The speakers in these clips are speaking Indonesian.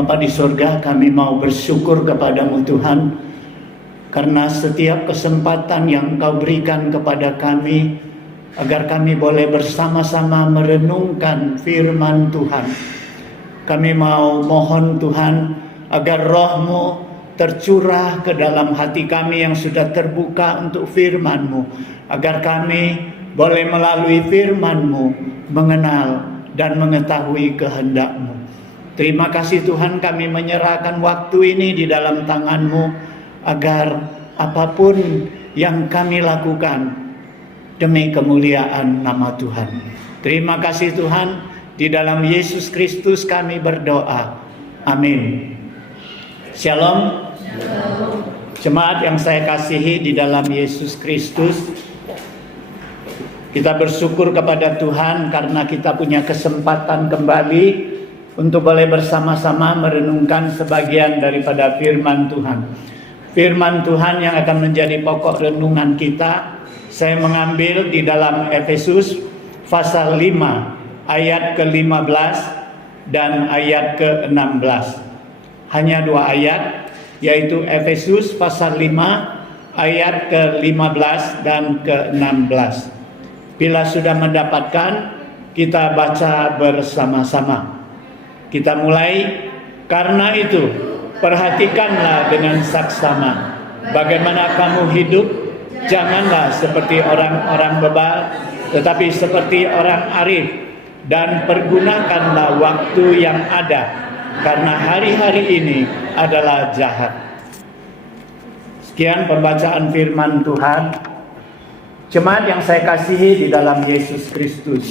Bapa di surga, kami mau bersyukur kepadamu Tuhan, karena setiap kesempatan yang Engkau berikan kepada kami, agar kami boleh bersama-sama merenungkan firman Tuhan. Kami mau mohon Tuhan, agar roh-Mu tercurah ke dalam hati kami yang sudah terbuka untuk firman-Mu, agar kami boleh melalui firman-Mu mengenal dan mengetahui kehendak-Mu. Terima kasih Tuhan, kami menyerahkan waktu ini di dalam tangan-Mu, agar apapun yang kami lakukan demi kemuliaan nama Tuhan. Terima kasih Tuhan, di dalam Yesus Kristus kami berdoa. Amin. Shalom. Jemaat yang saya kasihi di dalam Yesus Kristus, kita bersyukur kepada Tuhan karena kita punya kesempatan kembali untuk boleh bersama-sama merenungkan sebagian daripada firman Tuhan. Firman Tuhan yang akan menjadi pokok renungan kita, saya mengambil di dalam Efesus pasal 5 ayat ke-15 dan ayat ke-16. Hanya 2 ayat, yaitu Efesus pasal 5 ayat ke-15 dan ke-16. Bila sudah mendapatkan, kita baca bersama-sama. Kita mulai. Karena itu, perhatikanlah dengan saksama bagaimana kamu hidup. Janganlah seperti orang-orang bebal, tetapi seperti orang arif, dan pergunakanlah waktu yang ada, karena hari-hari ini adalah jahat. Sekian pembacaan firman Tuhan. Jemaat yang saya kasihi di dalam Yesus Kristus,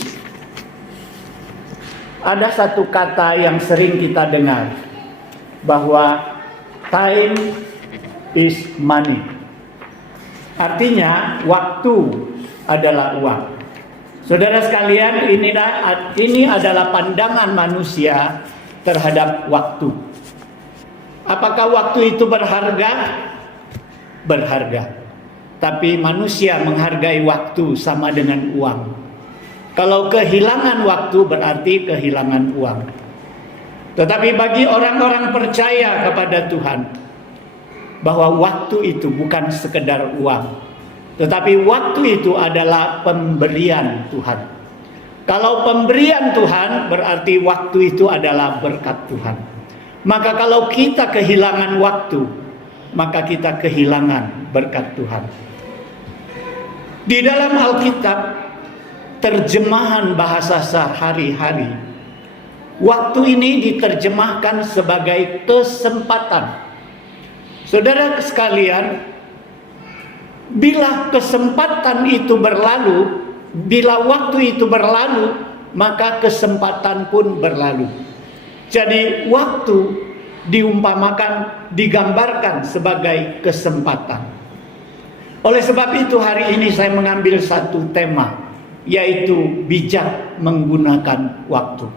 ada satu kata yang sering kita dengar, bahwa time is money. Artinya waktu adalah uang. Saudara sekalian, ini adalah pandangan manusia terhadap waktu. Apakah waktu itu berharga? Berharga. Tapi manusia menghargai waktu sama dengan uang. Kalau kehilangan waktu berarti kehilangan uang. Tetapi bagi orang-orang percaya kepada Tuhan, bahwa waktu itu bukan sekedar uang, tetapi waktu itu adalah pemberian Tuhan. Kalau pemberian Tuhan berarti waktu itu adalah berkat Tuhan. Maka kalau kita kehilangan waktu, maka kita kehilangan berkat Tuhan. Di dalam Alkitab, terjemahan bahasa sehari-hari, waktu ini diterjemahkan sebagai kesempatan. Saudara sekalian, bila kesempatan itu berlalu, bila waktu itu berlalu, maka kesempatan pun berlalu. Jadi waktu digambarkan sebagai kesempatan. Oleh sebab itu hari ini saya mengambil satu tema, yaitu bijak menggunakan waktu.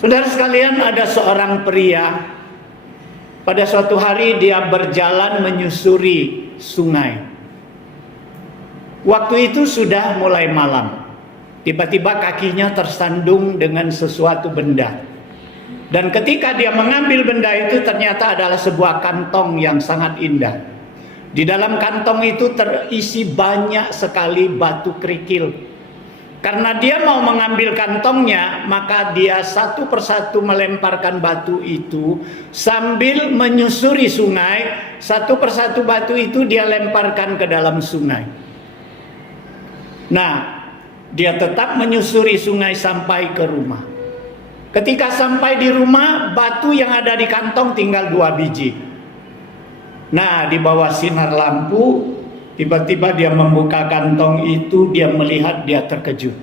Saudara sekalian, ada seorang pria. Pada suatu hari dia berjalan menyusuri sungai. Waktu itu sudah mulai malam. Tiba-tiba kakinya tersandung dengan sesuatu benda. Dan ketika dia mengambil benda itu, ternyata adalah sebuah kantong yang sangat indah. Di dalam kantong itu terisi banyak sekali batu kerikil. Karena dia mau mengambil kantongnya, maka dia satu persatu melemparkan batu itu sambil menyusuri sungai. Satu persatu batu itu dia lemparkan ke dalam sungai. Nah, dia tetap menyusuri sungai sampai ke rumah. Ketika sampai di rumah, batu yang ada di kantong tinggal 2 biji. Nah, di bawah sinar lampu, tiba-tiba dia membuka kantong itu, dia melihat, dia terkejut.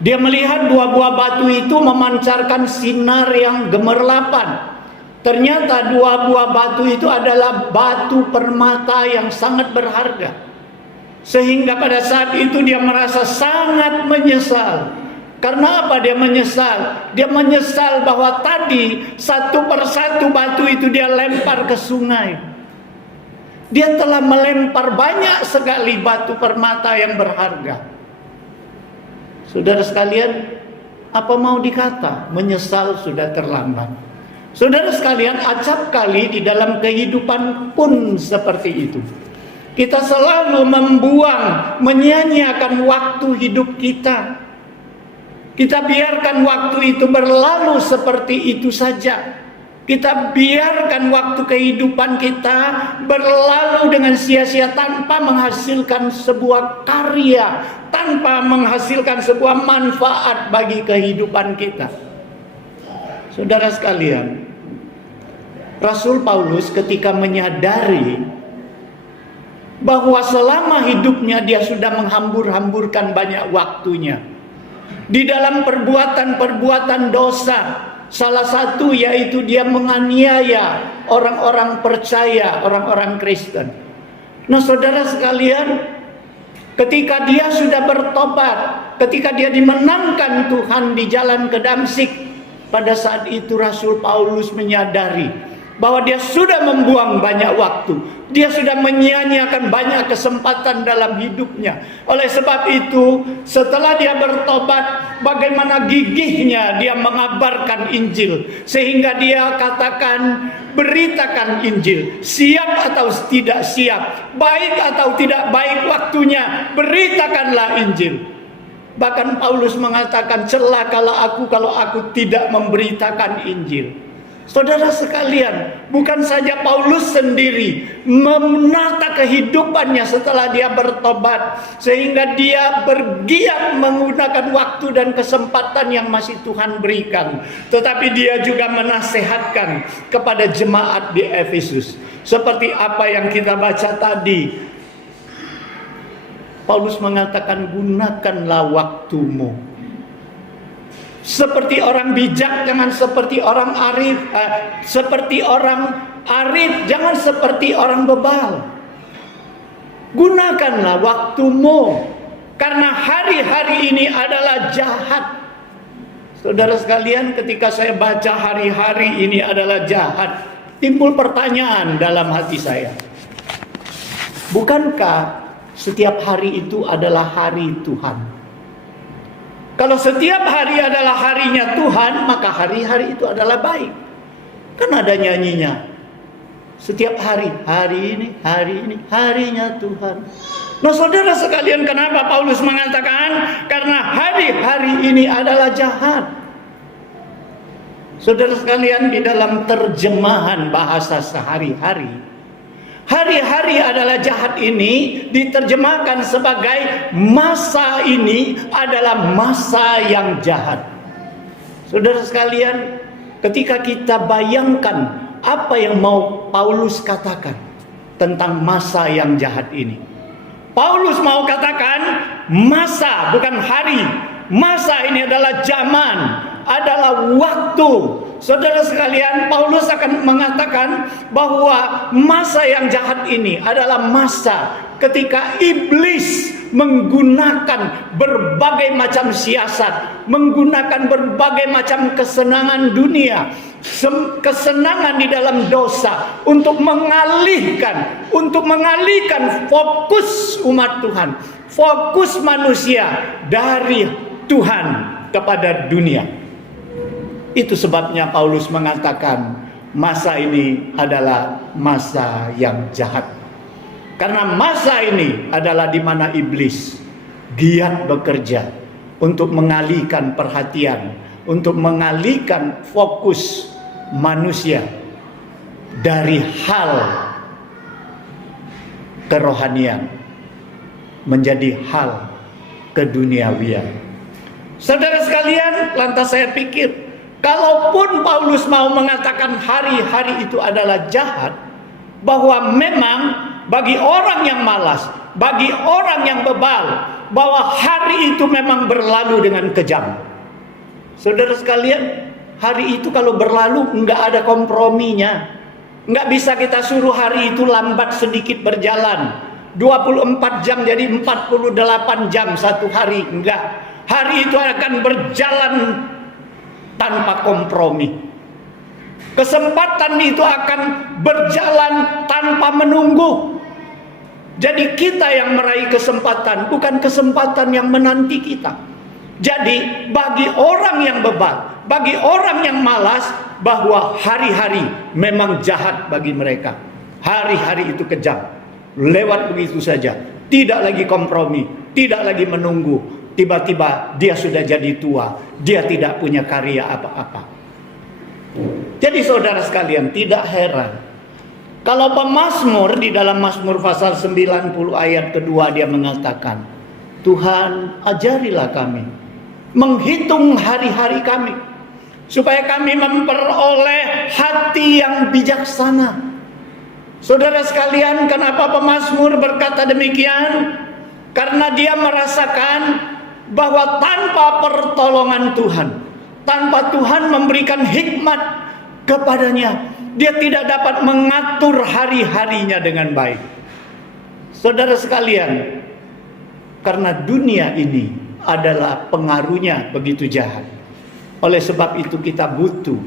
Dia melihat 2 buah batu itu memancarkan sinar yang gemerlapan. Ternyata 2 buah batu itu adalah batu permata yang sangat berharga. Sehingga pada saat itu dia merasa sangat menyesal. Karena apa dia menyesal? Dia menyesal bahwa tadi satu persatu batu itu dia lempar ke sungai. Dia telah melempar banyak sekali batu permata yang berharga. Saudara sekalian, Apa mau dikata? Menyesal sudah terlambat. Saudara sekalian, acap kali di dalam kehidupan pun seperti itu. Kita selalu membuang, menyia-nyiakan waktu hidup kita. Kita biarkan waktu itu berlalu seperti itu saja. Kita biarkan waktu kehidupan kita berlalu dengan sia-sia tanpa menghasilkan sebuah karya, tanpa menghasilkan sebuah manfaat bagi kehidupan kita. Saudara sekalian, Rasul Paulus ketika menyadari bahwa selama hidupnya dia sudah menghambur-hamburkan banyak waktunya di dalam perbuatan-perbuatan dosa, salah satu yaitu dia menganiaya orang-orang percaya, orang-orang Kristen. Nah, saudara sekalian, ketika dia sudah bertobat, ketika dia dimenangkan Tuhan di jalan ke Damsyik, pada saat itu Rasul Paulus menyadari bahwa dia sudah membuang banyak waktu. Dia sudah menyia-nyiakan banyak kesempatan dalam hidupnya. Oleh sebab itu, setelah dia bertobat, bagaimana gigihnya dia mengabarkan Injil. Sehingga dia katakan, beritakan Injil. Siap atau tidak siap, baik atau tidak baik waktunya, beritakanlah Injil. Bahkan Paulus mengatakan, celakalah aku kalau aku tidak memberitakan Injil. Saudara sekalian, bukan saja Paulus sendiri menata kehidupannya setelah dia bertobat, sehingga dia bergiat menggunakan waktu dan kesempatan yang masih Tuhan berikan, tetapi dia juga menasehatkan kepada jemaat di Efesus. Seperti apa yang kita baca tadi, Paulus mengatakan, gunakanlah waktumu seperti orang bijak, jangan seperti orang arif. Seperti orang arif, jangan seperti orang bebal. Gunakanlah waktumu, karena hari-hari ini adalah jahat. Saudara sekalian, ketika saya baca hari-hari ini adalah jahat, timbul pertanyaan dalam hati saya. Bukankah setiap hari itu adalah hari Tuhan? Kalau setiap hari adalah harinya Tuhan, maka hari-hari itu adalah baik. Kan ada nyanyinya. Setiap hari, hari ini, harinya Tuhan. Nah, saudara sekalian, kenapa Paulus mengatakan? Karena hari-hari ini adalah jahat. Saudara sekalian, di dalam terjemahan bahasa sehari-hari, hari-hari adalah jahat ini diterjemahkan sebagai masa ini adalah masa yang jahat. Saudara sekalian, ketika kita bayangkan apa yang mau Paulus katakan tentang masa yang jahat ini. Paulus mau katakan masa, bukan hari. Masa ini adalah zaman, adalah waktu. Saudara sekalian, Paulus akan mengatakan bahwa masa yang jahat ini adalah masa ketika iblis menggunakan berbagai macam siasat, menggunakan berbagai macam kesenangan dunia, kesenangan di dalam dosa untuk mengalihkan fokus umat Tuhan, fokus manusia dari Tuhan kepada dunia. Itu sebabnya Paulus mengatakan masa ini adalah masa yang jahat. Karena masa ini adalah di mana iblis giat bekerja untuk mengalihkan perhatian, untuk mengalihkan fokus manusia dari hal kerohanian menjadi hal keduniawian. Saudara sekalian, lantas saya pikir, kalaupun Paulus mau mengatakan hari-hari itu adalah jahat, bahwa memang bagi orang yang malas, bagi orang yang bebal, bahwa hari itu memang berlalu dengan kejam. Saudara sekalian, hari itu kalau berlalu enggak ada komprominya. Enggak bisa kita suruh hari itu lambat sedikit berjalan. 24 jam jadi 48 jam satu hari, enggak. Hari itu akan berjalan tanpa kompromi. Kesempatan itu akan berjalan tanpa menunggu. Jadi kita yang meraih kesempatan, bukan kesempatan yang menanti kita. Jadi bagi orang yang bebal, bagi orang yang malas, bahwa hari-hari memang jahat bagi mereka. Hari-hari itu kejam, lewat begitu saja, tidak lagi kompromi, tidak lagi menunggu. Tiba-tiba dia sudah jadi tua, dia tidak punya karya apa-apa. Jadi saudara sekalian, tidak heran kalau pemazmur di dalam Mazmur pasal 90 ayat kedua dia mengatakan, Tuhan ajarilah kami menghitung hari-hari kami, supaya kami memperoleh hati yang bijaksana. Saudara sekalian, kenapa pemazmur berkata demikian? Karena dia merasakan bahwa tanpa pertolongan Tuhan, tanpa Tuhan memberikan hikmat kepadanya, dia tidak dapat mengatur hari-harinya dengan baik. Saudara sekalian, karena dunia ini adalah pengaruhnya begitu jahat. Oleh sebab itu kita butuh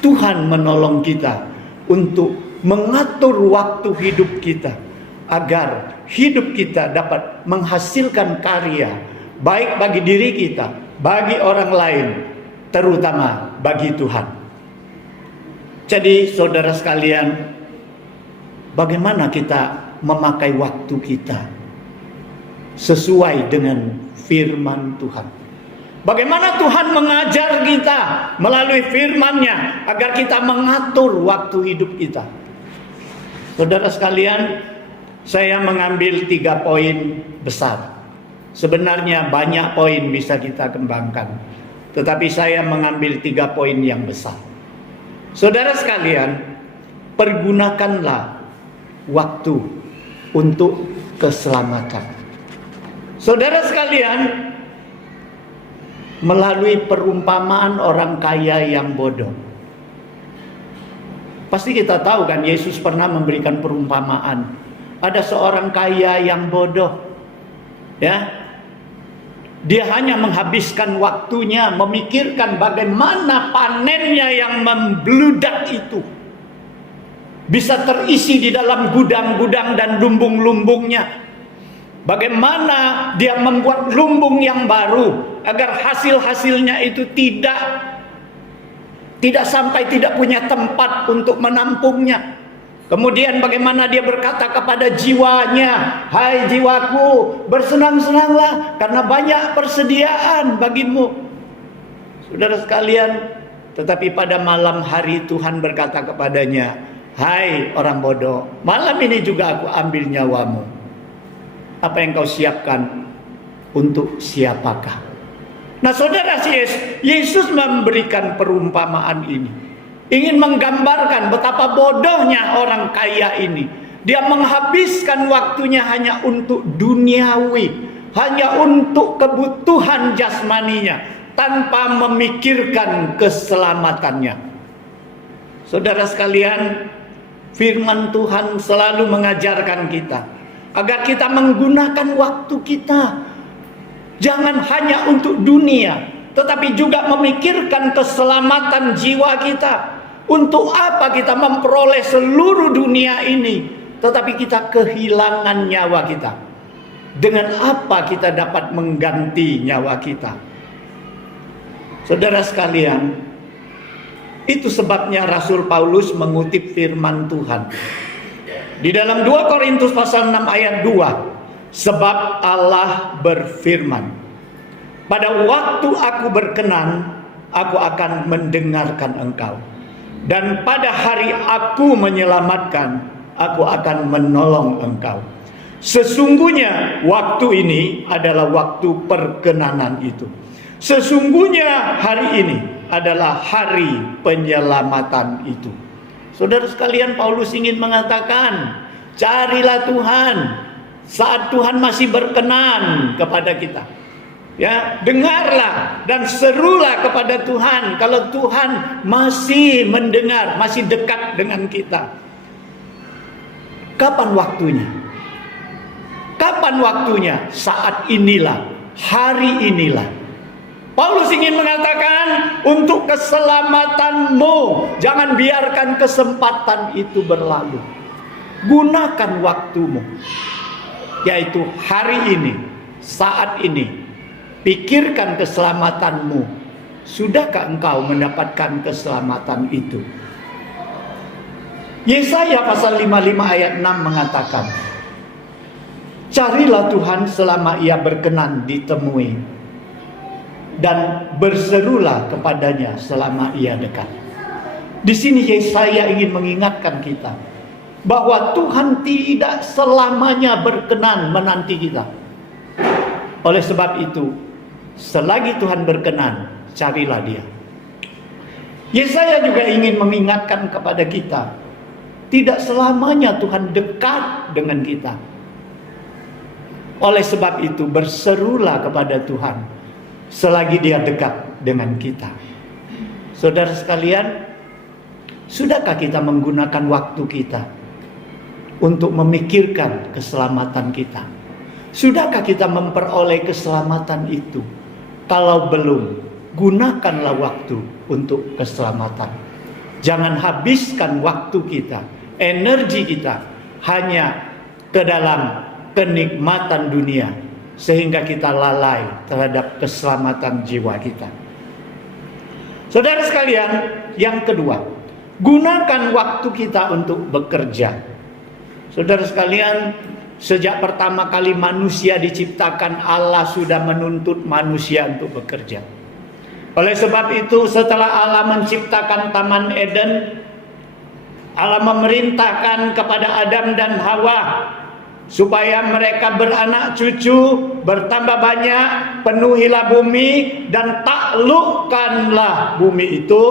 Tuhan menolong kita untuk mengatur waktu hidup kita, agar hidup kita dapat menghasilkan karya, baik bagi diri kita, bagi orang lain, terutama bagi Tuhan. Jadi saudara sekalian, bagaimana kita memakai waktu kita sesuai dengan firman Tuhan? Bagaimana Tuhan mengajar kita melalui firman-Nya agar kita mengatur waktu hidup kita? Saudara sekalian, saya mengambil 3 poin besar. Sebenarnya banyak poin bisa kita kembangkan, tetapi saya mengambil 3 poin yang besar. Saudara sekalian, pergunakanlah waktu untuk keselamatan. Saudara sekalian, melalui perumpamaan orang kaya yang bodoh. Pasti kita tahu kan, Yesus pernah memberikan perumpamaan. Ada seorang kaya yang bodoh, ya. Dia hanya menghabiskan waktunya memikirkan bagaimana panennya yang membludak itu bisa terisi di dalam gudang-gudang dan lumbung-lumbungnya. Bagaimana dia membuat lumbung yang baru agar hasil-hasilnya itu tidak sampai tidak punya tempat untuk menampungnya. Kemudian bagaimana dia berkata kepada jiwanya, "Hai jiwaku, bersenang-senanglah karena banyak persediaan bagimu." Saudara sekalian, tetapi pada malam hari Tuhan berkata kepadanya, "Hai orang bodoh, malam ini juga aku ambil nyawamu. Apa yang kau siapkan untuk siapakah?" Nah saudara, Yesus memberikan perumpamaan ini, ingin menggambarkan betapa bodohnya orang kaya ini. Dia menghabiskan waktunya hanya untuk duniawi, hanya untuk kebutuhan jasmaninya, tanpa memikirkan keselamatannya. Saudara sekalian, firman Tuhan selalu mengajarkan kita agar kita menggunakan waktu kita jangan hanya untuk dunia, tetapi juga memikirkan keselamatan jiwa kita. Untuk apa kita memperoleh seluruh dunia ini, tetapi kita kehilangan nyawa kita? Dengan apa kita dapat mengganti nyawa kita? Saudara sekalian, itu sebabnya Rasul Paulus mengutip firman Tuhan di dalam 2 Korintus pasal 6 ayat 2. Sebab Allah berfirman, "Pada waktu aku berkenan, aku akan mendengarkan engkau. Dan pada hari aku menyelamatkan, aku akan menolong engkau." Sesungguhnya waktu ini adalah waktu perkenanan itu. Sesungguhnya hari ini adalah hari penyelamatan itu. Saudara sekalian, Paulus ingin mengatakan, carilah Tuhan saat Tuhan masih berkenan kepada kita. Ya, dengarlah dan serulah kepada Tuhan kalau Tuhan masih mendengar, masih dekat dengan kita. Kapan waktunya? Kapan waktunya? Saat inilah, hari inilah. Paulus ingin mengatakan, untuk keselamatanmu, jangan biarkan kesempatan itu berlalu. Gunakan waktumu, yaitu hari ini, saat ini. Pikirkan keselamatanmu. Sudahkah engkau mendapatkan keselamatan itu? Yesaya pasal 55 ayat 6 mengatakan, carilah Tuhan selama ia berkenan ditemui, dan berserulah kepadanya selama ia dekat. Di sini Yesaya ingin mengingatkan kita bahwa Tuhan tidak selamanya berkenan menanti kita. Oleh sebab itu, selagi Tuhan berkenan, carilah Dia. Yesaya juga ingin mengingatkan kepada kita, tidak selamanya Tuhan dekat dengan kita. Oleh sebab itu, berserulah kepada Tuhan selagi Dia dekat dengan kita. Saudara sekalian, sudahkah kita menggunakan waktu kita untuk memikirkan keselamatan kita? Sudahkah kita memperoleh keselamatan itu? Kalau belum, gunakanlah waktu untuk keselamatan. Jangan habiskan waktu kita, energi kita hanya ke dalam kenikmatan dunia, sehingga kita lalai terhadap keselamatan jiwa kita. Saudara sekalian, yang kedua, gunakan waktu kita untuk bekerja. Saudara sekalian, sejak pertama kali manusia diciptakan, Allah sudah menuntut manusia untuk bekerja. Oleh sebab itu, setelah Allah menciptakan Taman Eden, Allah memerintahkan kepada Adam dan Hawa supaya mereka beranak cucu, bertambah banyak, penuhilah bumi, dan taklukkanlah bumi itu,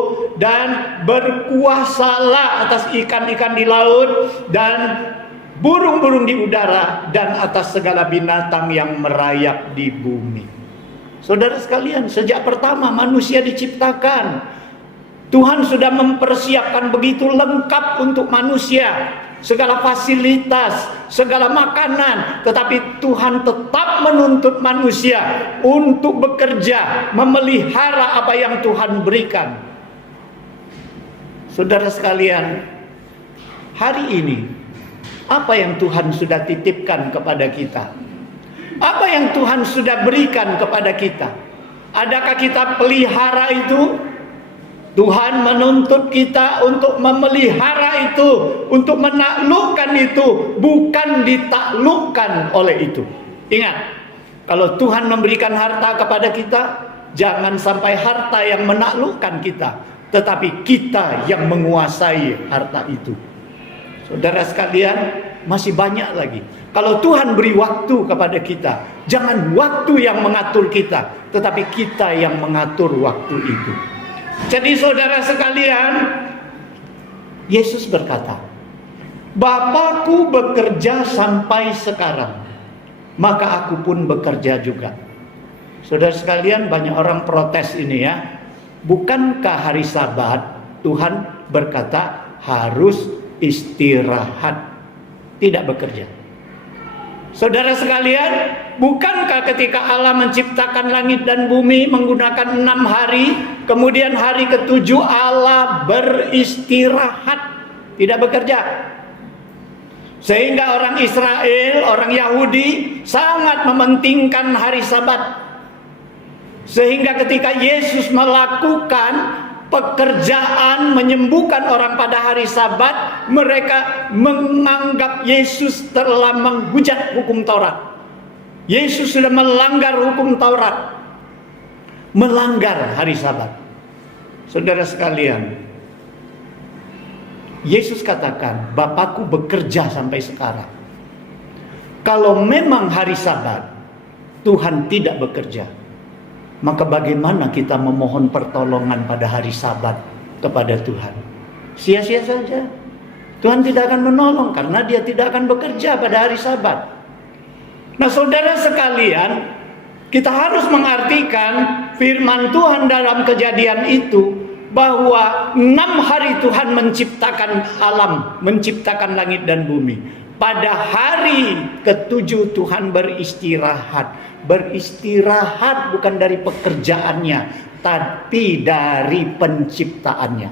dan berkuasalah atas ikan-ikan di laut, dan burung-burung di udara, dan atas segala binatang yang merayap di bumi. Saudara sekalian, sejak pertama manusia diciptakan, Tuhan sudah mempersiapkan begitu lengkap untuk manusia, segala fasilitas, segala makanan. Tetapi Tuhan tetap menuntut manusia untuk bekerja, memelihara apa yang Tuhan berikan. Saudara sekalian, hari ini apa yang Tuhan sudah titipkan kepada kita? Apa yang Tuhan sudah berikan kepada kita? Adakah kita pelihara itu? Tuhan menuntut kita untuk memelihara itu, untuk menaklukkan itu, bukan ditaklukkan oleh itu. Ingat, kalau Tuhan memberikan harta kepada kita, jangan sampai harta yang menaklukkan kita, tetapi kita yang menguasai harta itu. Saudara sekalian, masih banyak lagi. Kalau Tuhan beri waktu kepada kita, jangan waktu yang mengatur kita, tetapi kita yang mengatur waktu itu. Jadi saudara sekalian, Yesus berkata, Bapakku bekerja sampai sekarang, maka aku pun bekerja juga. Saudara sekalian, banyak orang protes ini ya. Bukankah hari Sabat Tuhan berkata harus istirahat, tidak bekerja? Saudara sekalian, bukankah ketika Allah menciptakan langit dan bumi menggunakan 6 hari, kemudian hari ke-7 Allah beristirahat, tidak bekerja? Sehingga orang Israel, orang Yahudi sangat mementingkan hari Sabat. Sehingga ketika Yesus melakukan pekerjaan menyembuhkan orang pada hari Sabat, mereka menganggap Yesus telah menghujat hukum Taurat. Yesus sudah melanggar hukum Taurat, melanggar hari Sabat. Saudara sekalian, Yesus katakan, Bapakku bekerja sampai sekarang. Kalau memang hari Sabat Tuhan tidak bekerja, maka bagaimana kita memohon pertolongan pada hari Sabat kepada Tuhan? Sia-sia saja. Tuhan tidak akan menolong karena Dia tidak akan bekerja pada hari Sabat. Nah, saudara sekalian, kita harus mengartikan firman Tuhan dalam Kejadian itu, bahwa 6 hari Tuhan menciptakan alam, menciptakan langit dan bumi. Pada hari ke-7 Tuhan beristirahat. Beristirahat bukan dari pekerjaannya, tapi dari penciptaannya.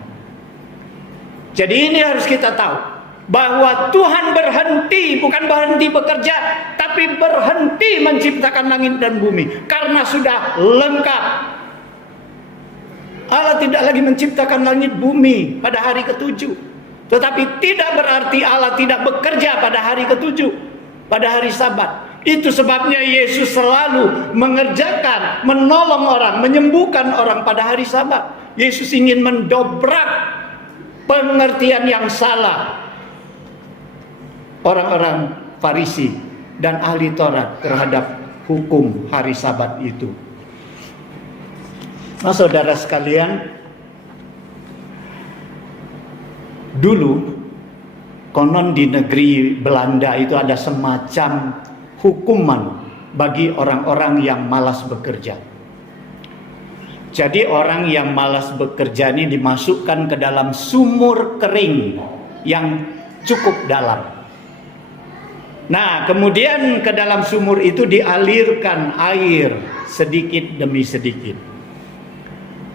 Jadi ini harus kita tahu. bahwa Tuhan berhenti, bukan berhenti bekerja, tapi berhenti menciptakan langit dan bumi karena sudah lengkap. Allah tidak lagi menciptakan langit bumi pada hari ketujuh, tetapi tidak berarti Allah tidak bekerja pada hari ketujuh, pada hari Sabat. Itu sebabnya Yesus selalu mengerjakan, menolong orang, menyembuhkan orang pada hari Sabat. Yesus ingin mendobrak pengertian yang salah orang-orang Farisi dan ahli Taurat terhadap hukum hari Sabat itu. Nah, saudara sekalian, dulu konon di negeri Belanda itu ada semacam hukuman bagi orang-orang yang malas bekerja. Jadi orang yang malas bekerja ini dimasukkan ke dalam sumur kering yang cukup dalam. Nah, kemudian ke dalam sumur itu dialirkan air sedikit demi sedikit.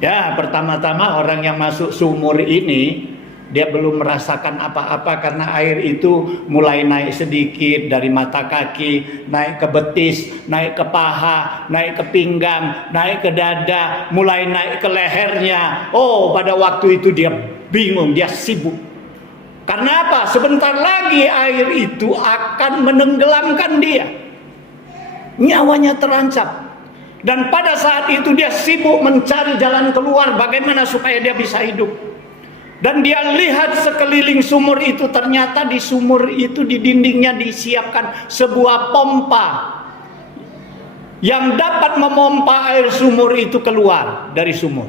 Ya, pertama-tama orang yang masuk sumur ini dia belum merasakan apa-apa karena air itu mulai naik sedikit dari mata kaki, naik ke betis, naik ke paha, naik ke pinggang, naik ke dada, mulai naik ke lehernya. Oh, pada waktu itu dia bingung, dia sibuk. Karena apa? Sebentar lagi air itu akan menenggelamkan dia. Nyawanya terancam. Dan pada saat itu dia sibuk mencari jalan keluar bagaimana supaya dia bisa hidup. Dan dia lihat sekeliling sumur itu, ternyata di sumur itu di dindingnya disiapkan sebuah pompa yang dapat memompa air sumur itu keluar dari sumur.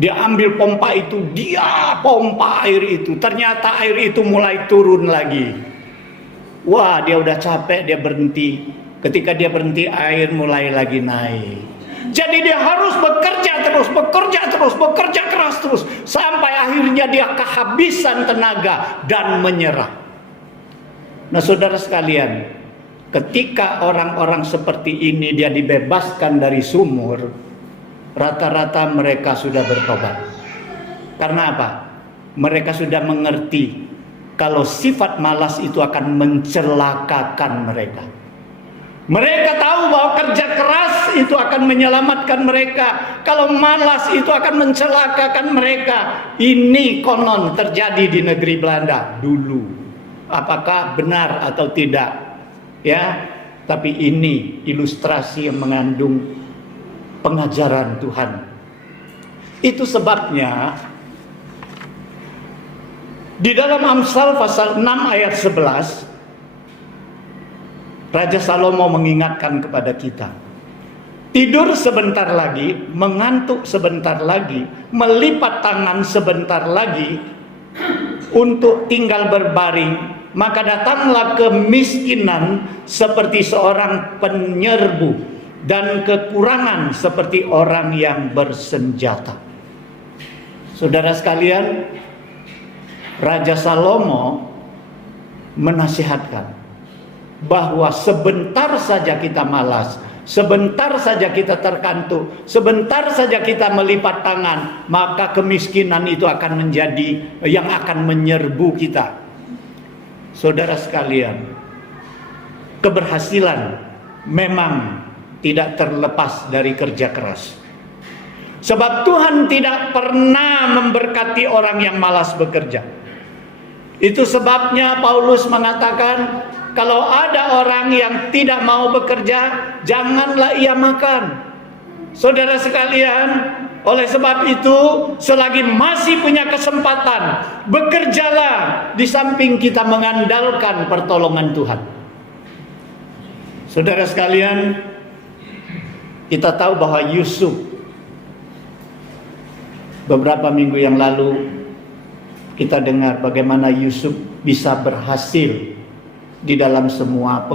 Dia ambil pompa itu, dia pompa air itu, ternyata air itu mulai turun lagi. Wah, dia udah capek, dia berhenti. Ketika dia berhenti, air mulai lagi naik. Jadi dia harus bekerja terus, bekerja keras terus, sampai akhirnya dia kehabisan tenaga dan menyerah. Nah, saudara sekalian, ketika orang-orang seperti ini dia dibebaskan dari sumur, rata-rata mereka sudah bertobat. Karena apa? Mereka sudah mengerti kalau sifat malas itu akan mencelakakan mereka. Mereka tahu bahwa kerja keras itu akan menyelamatkan mereka. Kalau malas itu akan mencelakakan mereka. Ini konon terjadi di negeri Belanda dulu. Apakah benar atau tidak? Ya, tapi ini ilustrasi yang mengandung pengajaran Tuhan. Itu sebabnya di dalam Amsal pasal 6 ayat 11 Raja Salomo mengingatkan kepada kita, tidur sebentar lagi, mengantuk sebentar lagi, melipat tangan sebentar lagi untuk tinggal berbaring, maka datanglah kemiskinan seperti seorang penyerbu dan kekurangan seperti orang yang bersenjata. Saudara sekalian, Raja Salomo menasihatkan bahwa sebentar saja kita malas, sebentar saja kita terkantuk, sebentar saja kita melipat tangan, maka kemiskinan itu akan menjadi yang akan menyerbu kita. Saudara sekalian, keberhasilan memang tidak terlepas dari kerja keras. Sebab Tuhan tidak pernah memberkati orang yang malas bekerja. Itu sebabnya Paulus mengatakan, kalau ada orang yang tidak mau bekerja, janganlah ia makan. Saudara sekalian, oleh sebab itu, selagi masih punya kesempatan, bekerjalah di samping kita mengandalkan pertolongan Tuhan. Saudara sekalian, kita tahu bahwa Yusuf beberapa minggu yang lalu kita dengar bagaimana Yusuf bisa berhasil di dalam semua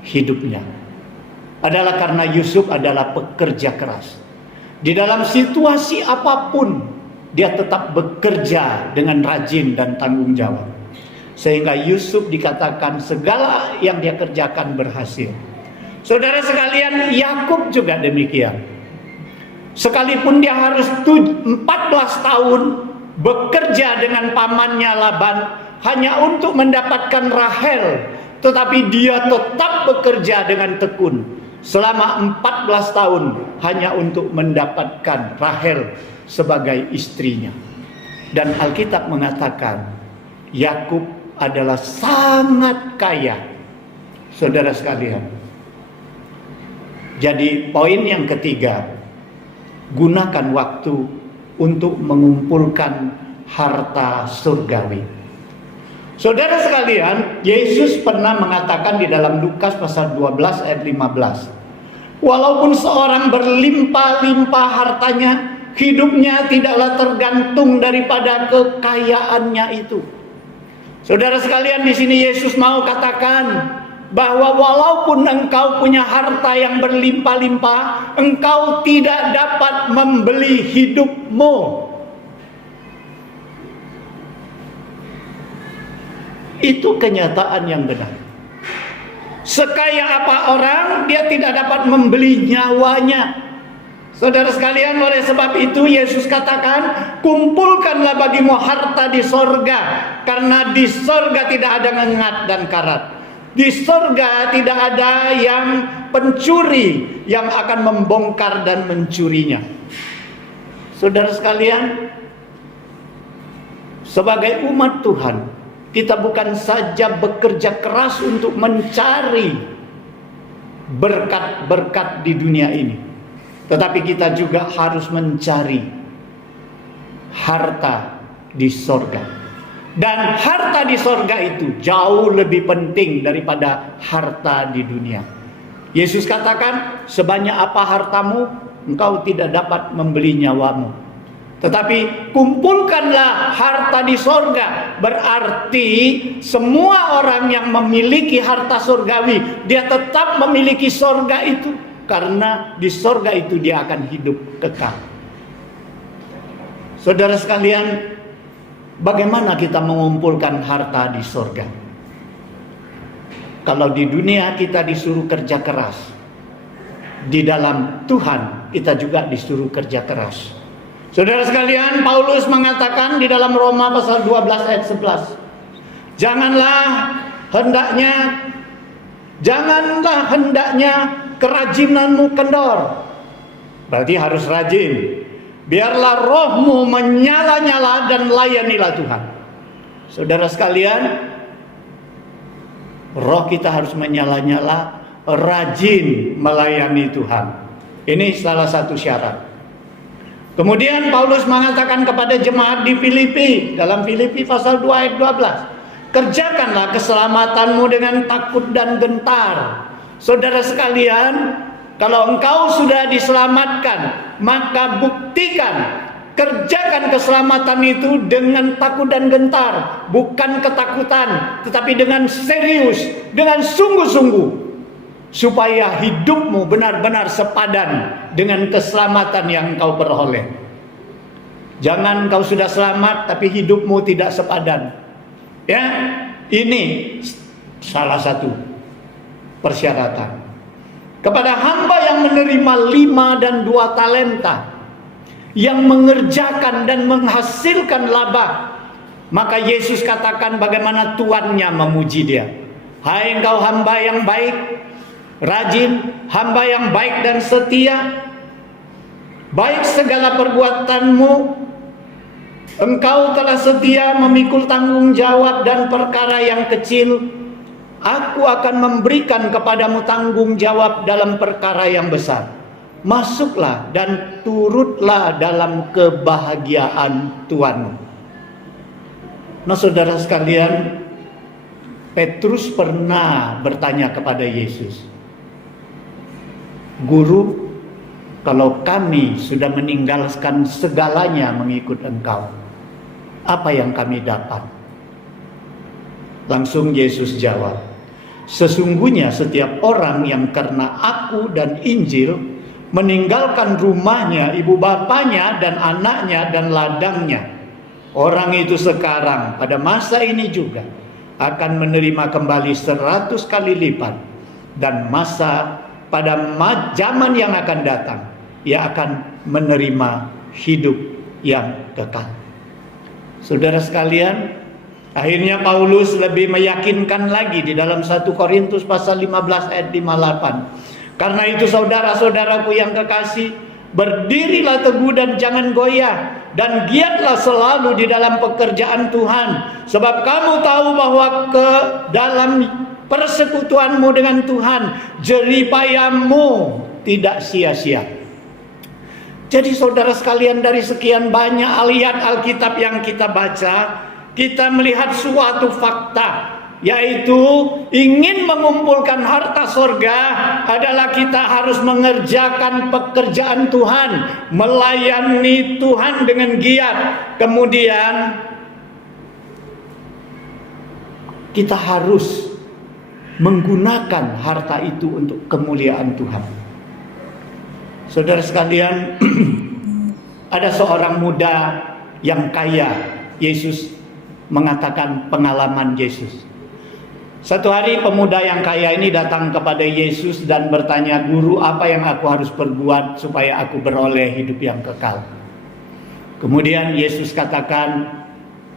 hidupnya. Adalah karena Yusuf adalah pekerja keras. Di dalam situasi apapun dia tetap bekerja dengan rajin dan tanggung jawab. Sehingga Yusuf dikatakan segala yang dia kerjakan berhasil. Saudara sekalian, Yakub juga demikian. Sekalipun dia harus 14 tahun bekerja dengan pamannya Laban, hanya untuk mendapatkan Rahel, tetapi dia tetap bekerja dengan tekun selama 14 tahun hanya untuk mendapatkan Rahel sebagai istrinya. Dan Alkitab mengatakan Yakub adalah sangat kaya, saudara sekalian. Jadi poin yang ketiga, gunakan waktu untuk mengumpulkan harta surgawi. Saudara sekalian, Yesus pernah mengatakan di dalam Lukas pasal 12 ayat 15, walaupun seorang berlimpah-limpah hartanya, hidupnya tidaklah tergantung daripada kekayaannya itu. Saudara sekalian, di sini Yesus mau katakan bahwa walaupun engkau punya harta yang berlimpah-limpah, engkau tidak dapat membeli hidupmu. Itu kenyataan yang benar. Sekaya apa orang, dia tidak dapat membeli nyawanya. Saudara sekalian, oleh sebab itu Yesus katakan, kumpulkanlah bagimu harta di sorga, karena di sorga tidak ada ngengat dan karat. Di sorga tidak ada yang pencuri yang akan membongkar dan mencurinya. Saudara sekalian, sebagai umat Tuhan, kita bukan saja bekerja keras untuk mencari berkat-berkat di dunia ini, tetapi kita juga harus mencari harta di sorga. Dan harta di sorga itu jauh lebih penting daripada harta di dunia. Yesus katakan, sebanyak apa hartamu, engkau tidak dapat membeli nyawamu. Tetapi kumpulkanlah harta di sorga. Berarti semua orang yang memiliki harta surgawi, dia tetap memiliki sorga itu. Karena di sorga itu dia akan hidup kekal. Saudara sekalian, bagaimana kita mengumpulkan harta di sorga? Kalau di dunia kita disuruh kerja keras, di dalam Tuhan kita juga disuruh kerja keras. Saudara sekalian, Paulus mengatakan di dalam Roma pasal 12 ayat 11, janganlah hendaknya kerajinanmu kendor. Berarti harus rajin. Biarlah rohmu menyala-nyala dan layanilah Tuhan. Saudara sekalian, roh kita harus menyala-nyala, rajin melayani Tuhan. Ini salah satu syarat. Kemudian Paulus mengatakan kepada jemaat di Filipi, dalam Filipi pasal 2 ayat 12, kerjakanlah keselamatanmu dengan takut dan gentar. Saudara sekalian, kalau engkau sudah diselamatkan, maka buktikan, kerjakan keselamatan itu dengan takut dan gentar. Bukan ketakutan, tetapi dengan serius, dengan sungguh-sungguh, supaya hidupmu benar-benar sepadan dengan keselamatan yang engkau peroleh. Jangan engkau sudah selamat tapi hidupmu tidak sepadan. Ya, ini salah satu persyaratan. Kepada hamba yang menerima 5 dan 2 talenta, yang mengerjakan dan menghasilkan laba, maka Yesus katakan bagaimana tuannya memuji dia. Hai engkau hamba yang baik, rajin, hamba yang baik dan setia, baik segala perbuatanmu, engkau telah setia memikul tanggung jawab dan perkara yang kecil, aku akan memberikan kepadamu tanggung jawab dalam perkara yang besar. Masuklah dan turutlah dalam kebahagiaan Tuhanmu. Nah saudara sekalian, Petrus pernah bertanya kepada Yesus, Guru, kalau kami sudah meninggalkan segalanya mengikut Engkau, apa yang kami dapat? Langsung Yesus jawab, sesungguhnya setiap orang yang karena aku dan Injil meninggalkan rumahnya, ibu bapanya dan anaknya dan ladangnya, orang itu sekarang pada masa ini juga akan menerima kembali 100 kali lipat, dan pada zaman yang akan datang ia akan menerima hidup yang kekal. Saudara sekalian, Akhirnya Paulus lebih meyakinkan lagi di dalam 1 Korintus pasal 15 ayat 58. Karena itu saudara-saudaraku yang kekasih, berdirilah teguh dan jangan goyah, dan giatlah selalu di dalam pekerjaan Tuhan, sebab kamu tahu bahwa ke dalam persekutuanmu dengan Tuhan jeripayamu tidak sia-sia. Jadi saudara sekalian, dari sekian banyak ayat Alkitab yang kita baca, kita melihat suatu fakta, yaitu ingin mengumpulkan harta sorga adalah kita harus mengerjakan pekerjaan Tuhan, melayani Tuhan dengan giat. Kemudian kita harus menggunakan harta itu untuk kemuliaan Tuhan. Saudara sekalian, ada seorang muda yang kaya. Yesus mengatakan pengalaman Yesus. Satu hari pemuda yang kaya ini datang kepada Yesus dan bertanya, "Guru, apa yang aku harus perbuat supaya aku beroleh hidup yang kekal?" Kemudian Yesus katakan,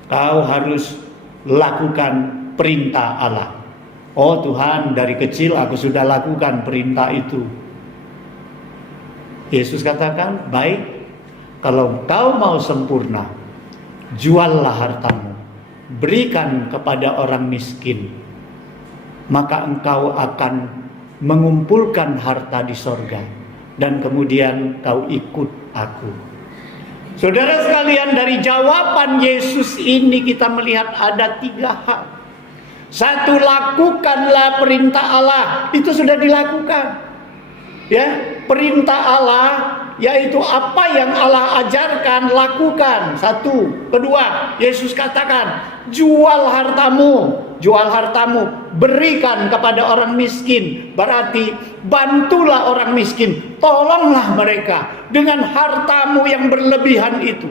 "Kau harus lakukan perintah Allah." "Oh Tuhan, dari kecil aku sudah lakukan perintah itu." Yesus katakan, "Baik, kalau kau mau sempurna, juallah hartamu, berikan kepada orang miskin, maka engkau akan mengumpulkan harta di sorga, dan kemudian kau ikut aku." Saudara sekalian, dari jawaban Yesus ini kita melihat ada 3 hal. Satu, lakukanlah perintah Allah. Itu sudah dilakukan. Ya, perintah Allah yaitu apa yang Allah ajarkan, lakukan. Satu. Kedua, Yesus katakan, jual hartamu, berikan kepada orang miskin. Berarti bantulah orang miskin, tolonglah mereka dengan hartamu yang berlebihan itu.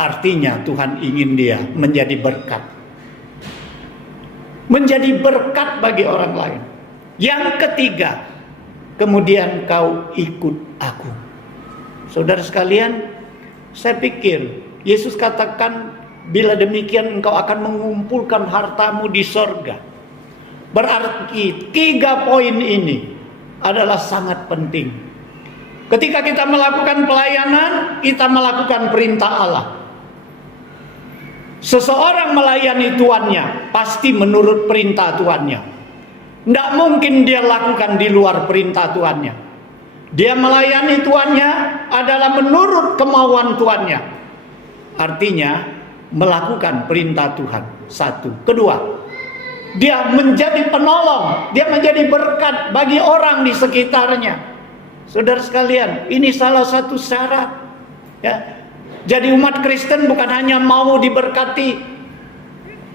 Artinya Tuhan ingin dia menjadi berkat. Menjadi berkat bagi orang lain. Yang ketiga, kemudian kau ikut aku. Saudara sekalian, saya pikir Yesus katakan, bila demikian engkau akan mengumpulkan hartamu di sorga. Berarti 3 poin ini adalah sangat penting. Ketika kita melakukan pelayanan, kita melakukan perintah Allah. Seseorang melayani tuannya pasti menurut perintah tuannya. Tidak mungkin dia lakukan di luar perintah tuannya. Dia melayani tuannya adalah menurut kemauan tuannya. Artinya melakukan perintah Tuhan. Satu. Kedua, dia menjadi penolong, dia menjadi berkat bagi orang di sekitarnya. Saudara sekalian, ini salah satu syarat, ya. Jadi umat Kristen bukan hanya mau diberkati,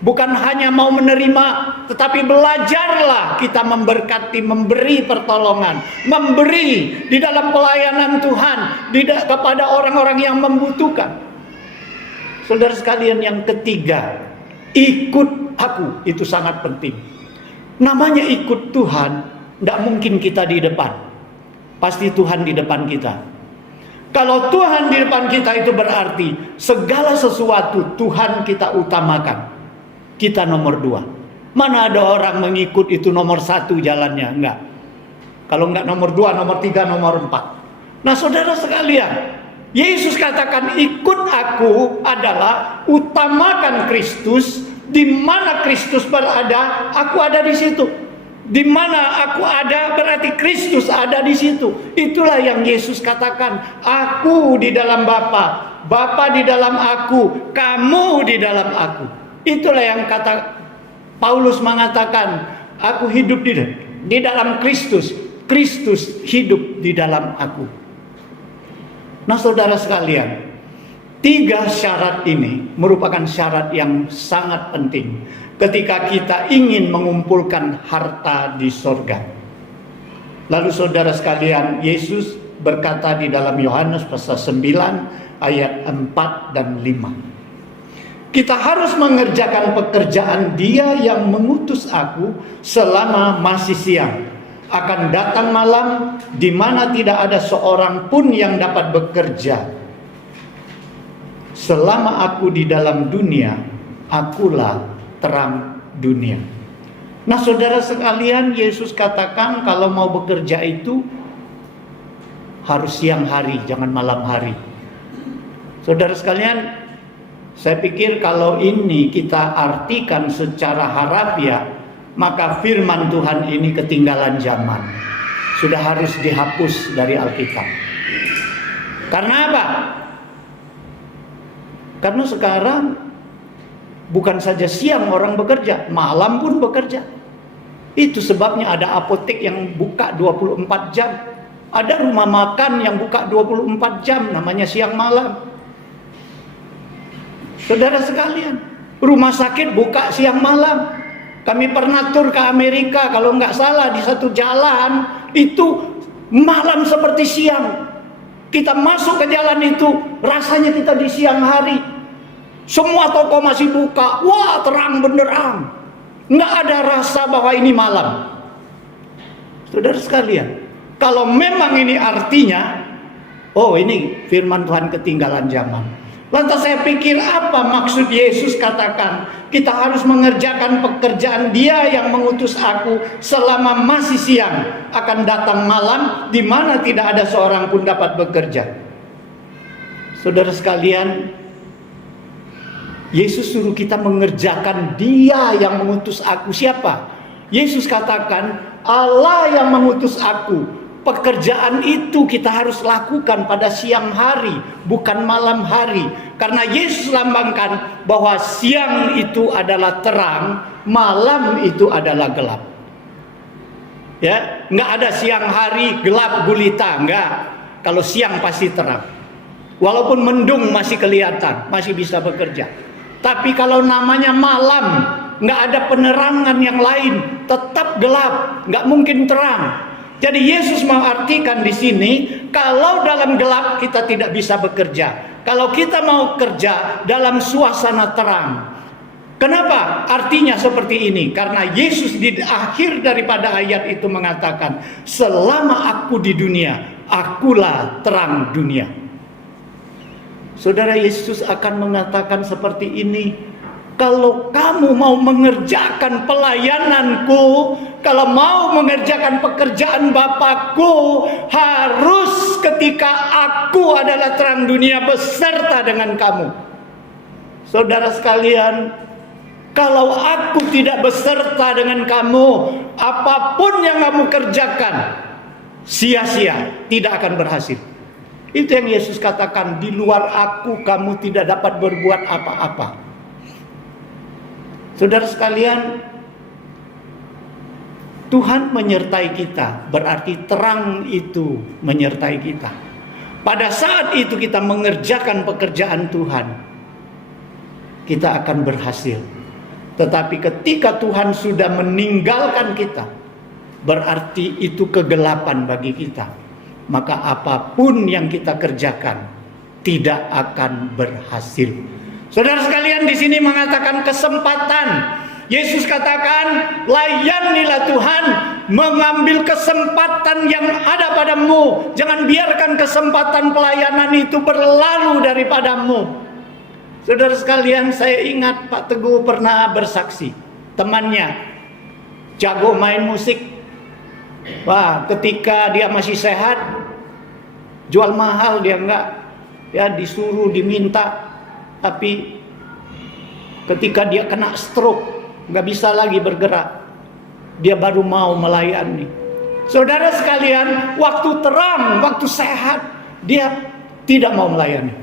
bukan hanya mau menerima, tetapi belajarlah kita memberkati, memberi pertolongan, memberi di dalam pelayanan Tuhan kepada orang-orang yang membutuhkan. Saudara sekalian, yang ketiga, ikut aku. Itu sangat penting. Namanya ikut Tuhan, tidak mungkin kita di depan. Pasti Tuhan di depan kita. Kalau Tuhan di depan kita, itu berarti segala sesuatu Tuhan kita utamakan. Kita nomor 2. Mana ada orang mengikut itu nomor 1 jalannya? Enggak. Kalau enggak nomor 2, nomor 3, nomor 4. Nah saudara sekalian, Yesus katakan ikut aku adalah utamakan Kristus. Di mana Kristus berada, aku ada di situ. Di mana aku ada, berarti Kristus ada di situ. Itulah yang Yesus katakan, aku di dalam Bapa, Bapa di dalam aku, kamu di dalam aku. Itulah yang kata Paulus mengatakan, aku hidup di dalam Kristus, Kristus hidup di dalam aku. Nah saudara sekalian, 3 syarat ini merupakan syarat yang sangat penting ketika kita ingin mengumpulkan harta di sorga. Lalu saudara sekalian, Yesus berkata di dalam Yohanes pasal 9 ayat 4 dan 5. Kita harus mengerjakan pekerjaan Dia yang mengutus aku selama masih siang. Akan datang malam di mana tidak ada seorang pun yang dapat bekerja. Selama aku di dalam dunia, akulah terang dunia. Nah saudara sekalian, Yesus katakan kalau mau bekerja itu harus siang hari, jangan malam hari. Saudara sekalian, saya pikir kalau ini kita artikan secara harafiah, maka firman Tuhan ini ketinggalan zaman. Sudah harus dihapus dari Alkitab. Karena apa? Karena sekarang bukan saja siang orang bekerja, malam pun bekerja. Itu sebabnya ada apotek yang buka 24 jam. Ada rumah makan yang buka 24 jam, namanya siang malam. Saudara sekalian, rumah sakit buka siang malam. Kami pernah tur ke Amerika, kalau nggak salah di satu jalan itu malam seperti siang. Kita masuk ke jalan itu, rasanya kita di siang hari. Semua toko masih buka, wah terang benderang. Nggak ada rasa bahwa ini malam. Saudara sekalian, kalau memang ini artinya, oh ini firman Tuhan ketinggalan zaman. Lantas saya pikir apa maksud Yesus katakan kita harus mengerjakan pekerjaan Dia yang mengutus aku selama masih siang, akan datang malam di mana tidak ada seorang pun dapat bekerja. Saudara sekalian, Yesus suruh kita mengerjakan Dia yang mengutus aku. Siapa? Yesus katakan Allah yang mengutus aku. Pekerjaan itu kita harus lakukan pada siang hari, bukan malam hari. Karena Yesus lambangkan bahwa siang itu adalah terang, malam itu adalah gelap. Ya, nggak ada siang hari gelap gulita, nggak. Kalau siang pasti terang. Walaupun mendung masih kelihatan, masih bisa bekerja. Tapi kalau namanya malam, nggak ada penerangan yang lain, tetap gelap, nggak mungkin terang. Jadi Yesus mengartikan di sini, kalau dalam gelap kita tidak bisa bekerja. Kalau kita mau kerja dalam suasana terang. Kenapa? Artinya seperti ini. Karena Yesus di akhir daripada ayat itu mengatakan, selama aku di dunia, akulah terang dunia. Saudara, Yesus akan mengatakan seperti ini. Kalau kamu mau mengerjakan pelayananku, kalau mau mengerjakan pekerjaan Bapakku, harus ketika aku adalah terang dunia beserta dengan kamu. Saudara sekalian, kalau aku tidak beserta dengan kamu, apapun yang kamu kerjakan sia-sia, tidak akan berhasil. Itu yang Yesus katakan, di luar aku kamu tidak dapat berbuat apa-apa. Saudara sekalian, Tuhan menyertai kita, berarti terang itu menyertai kita. Pada saat itu kita mengerjakan pekerjaan Tuhan, kita akan berhasil. Tetapi ketika Tuhan sudah meninggalkan kita, berarti itu kegelapan bagi kita. Maka apapun yang kita kerjakan tidak akan berhasil. Saudara sekalian, di sini mengatakan kesempatan. Yesus katakan, layanilah Tuhan, mengambil kesempatan yang ada padamu. Jangan biarkan kesempatan pelayanan itu berlalu daripadamu. Saudara sekalian, saya ingat Pak Teguh pernah bersaksi, temannya jago main musik. Wah, ketika dia masih sehat, jual mahal dia enggak, ya disuruh diminta. Tapi ketika dia kena stroke, nggak bisa lagi bergerak, dia baru mau melayani. Saudara sekalian, waktu terang, waktu sehat, dia tidak mau melayani.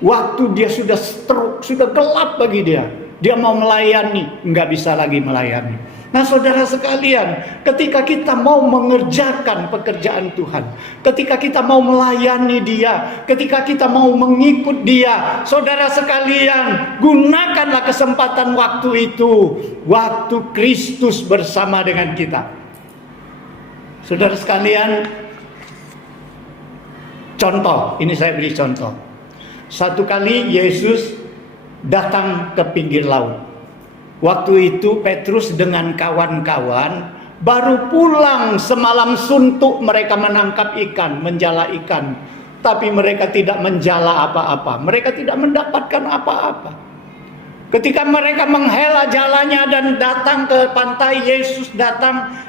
Waktu dia sudah stroke, sudah gelap bagi dia mau melayani, nggak bisa lagi melayani. Nah saudara sekalian, ketika kita mau mengerjakan pekerjaan Tuhan, ketika kita mau melayani Dia, ketika kita mau mengikut Dia, saudara sekalian, gunakanlah kesempatan waktu itu, waktu Kristus bersama dengan kita. Saudara sekalian, contoh, ini saya beri contoh. Satu kali Yesus datang ke pinggir laut. Waktu itu Petrus dengan kawan-kawan baru pulang semalam suntuk, mereka menangkap ikan, menjala ikan. Tapi mereka tidak menjala apa-apa, mereka tidak mendapatkan apa-apa. Ketika mereka menghela jalannya dan datang ke pantai,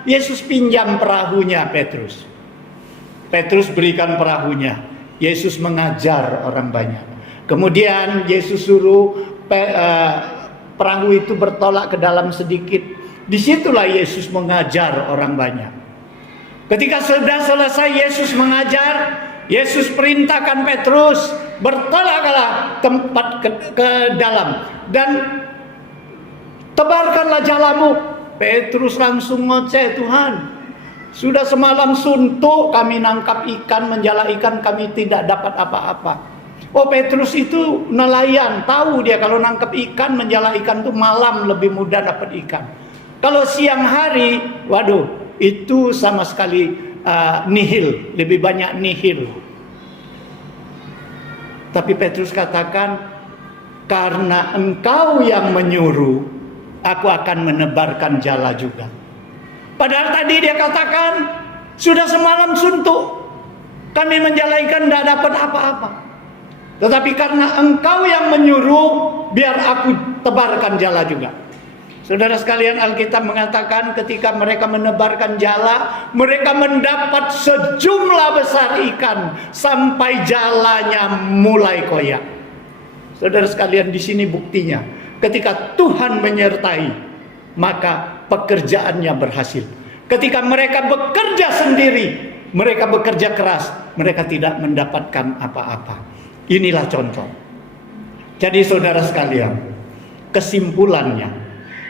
Yesus pinjam perahunya Petrus. Petrus berikan perahunya. Yesus mengajar orang banyak. Kemudian Yesus suruh perahu itu bertolak ke dalam sedikit. Disitulah Yesus mengajar orang banyak. Ketika sudah selesai Yesus mengajar, Yesus perintahkan Petrus, bertolaklah tempat ke dalam dan tebarkanlah jalamu. Petrus langsung ngoceh, Tuhan, sudah semalam suntuk kami nangkap ikan, menjala ikan, kami tidak dapat apa-apa. Oh, Petrus itu nelayan, tahu dia kalau nangkap ikan, menjala ikan itu malam lebih mudah dapat ikan. Kalau siang hari, waduh, itu sama sekali nihil, lebih banyak nihil. Tapi Petrus katakan, karena engkau yang menyuruh, aku akan menebarkan jala juga. Padahal tadi dia katakan, sudah semalam suntuk, kami menjala ikan tidak dapat apa-apa. Tetapi karena engkau yang menyuruh, biar aku tebarkan jala juga. Saudara sekalian, Alkitab mengatakan ketika mereka menebarkan jala, mereka mendapat sejumlah besar ikan sampai jalanya mulai koyak. Saudara sekalian, di sini buktinya, ketika Tuhan menyertai, maka pekerjaannya berhasil. Ketika mereka bekerja sendiri, mereka bekerja keras, mereka tidak mendapatkan apa-apa. Inilah contoh. Jadi saudara sekalian, kesimpulannya,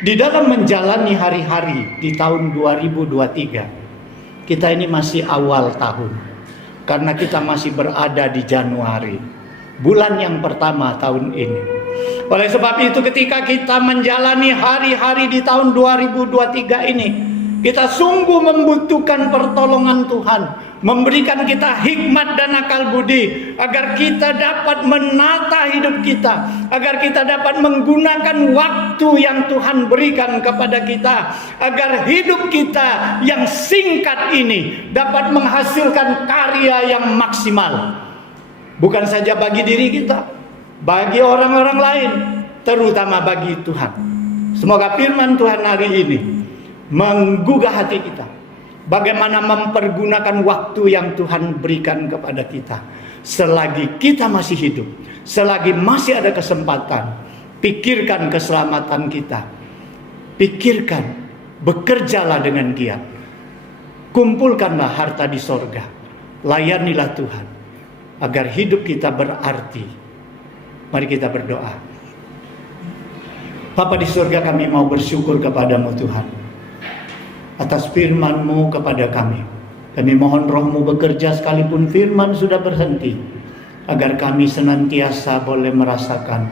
di dalam menjalani hari-hari di tahun 2023, kita ini masih awal tahun. Karena kita masih berada di Januari, bulan yang pertama tahun ini. Oleh sebab itu ketika kita menjalani hari-hari di tahun 2023 ini, kita sungguh membutuhkan pertolongan Tuhan, memberikan kita hikmat dan akal budi, agar kita dapat menata hidup kita, agar kita dapat menggunakan waktu yang Tuhan berikan kepada kita, agar hidup kita yang singkat ini dapat menghasilkan karya yang maksimal. Bukan saja bagi diri kita, bagi orang-orang lain, terutama bagi Tuhan. Semoga firman Tuhan hari ini menggugah hati kita, bagaimana mempergunakan waktu yang Tuhan berikan kepada kita. Selagi kita masih hidup, selagi masih ada kesempatan, pikirkan keselamatan kita. Pikirkan, bekerjalah dengan giat. Kumpulkanlah harta di sorga. Layanilah Tuhan, agar hidup kita berarti. Mari kita berdoa. Bapa di surga, kami mau bersyukur kepadamu Tuhan, atas firman-Mu kepada kami. Kami mohon Roh-Mu bekerja sekalipun firman sudah berhenti, agar kami senantiasa boleh merasakan,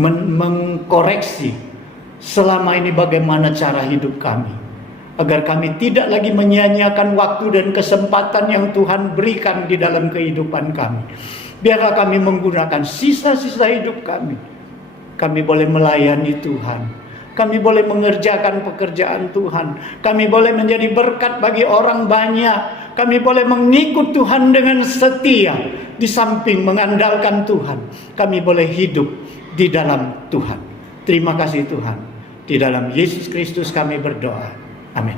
mengkoreksi selama ini bagaimana cara hidup kami, agar kami tidak lagi menyia-nyiakan waktu dan kesempatan yang Tuhan berikan di dalam kehidupan kami. Biarlah kami menggunakan sisa-sisa hidup kami. Kami boleh melayani Tuhan, kami boleh mengerjakan pekerjaan Tuhan, kami boleh menjadi berkat bagi orang banyak, kami boleh mengikut Tuhan dengan setia. Di samping mengandalkan Tuhan, kami boleh hidup di dalam Tuhan. Terima kasih Tuhan. Di dalam Yesus Kristus kami berdoa. Amin.